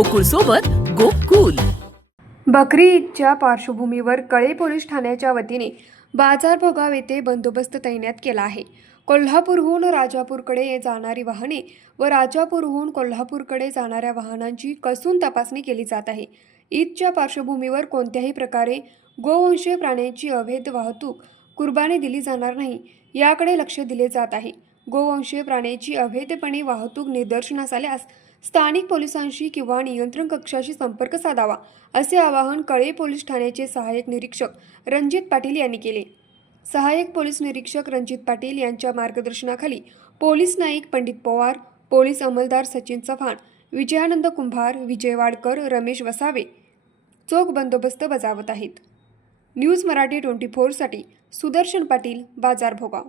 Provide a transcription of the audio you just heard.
गोकुळ सोबत गोकुल. बकरी ईदच्या पार्श्वभूमीवर कळे पोलीस ठाण्याच्या वतीने बाजार भोगाव येथे बंदोबस्त तैनात केला आहे. कोल्हापूरहून राजापूरकडे जाणारी वाहने व राजापूरहून कोल्हापूरकडे जाणाऱ्या वाहनांची कसून तपासणी केली जात आहे. ईदच्या पार्श्वभूमीवर कोणत्याही प्रकारे गोवंशीय प्राण्यांची अवैध वाहतूक कुर्बानी दिली जाणार नाही याकडे लक्ष दिले जात आहे. गोवंशीय प्राण्यांची अवैधपणे वाहतूक निदर्शनास आल्यास स्थानिक पोलिसांशी किंवा नियंत्रण कक्षाशी संपर्क साधावा, असे आवाहन कळे पोलीस ठाण्याचे सहाय्यक निरीक्षक रणजित पाटील यांनी केले. सहाय्यक पोलीस निरीक्षक रणजित पाटील यांच्या मार्गदर्शनाखाली पोलीस नाईक पंडित पवार, पोलीस अंमलदार सचिन चव्हाण, विजयानंद कुंभार, विजय वाडकर, रमेश वसावे चोख बंदोबस्त बजावत आहेत. न्यूज मराठी 24 साठी सुदर्शन पाटील, बाजार भोगाव.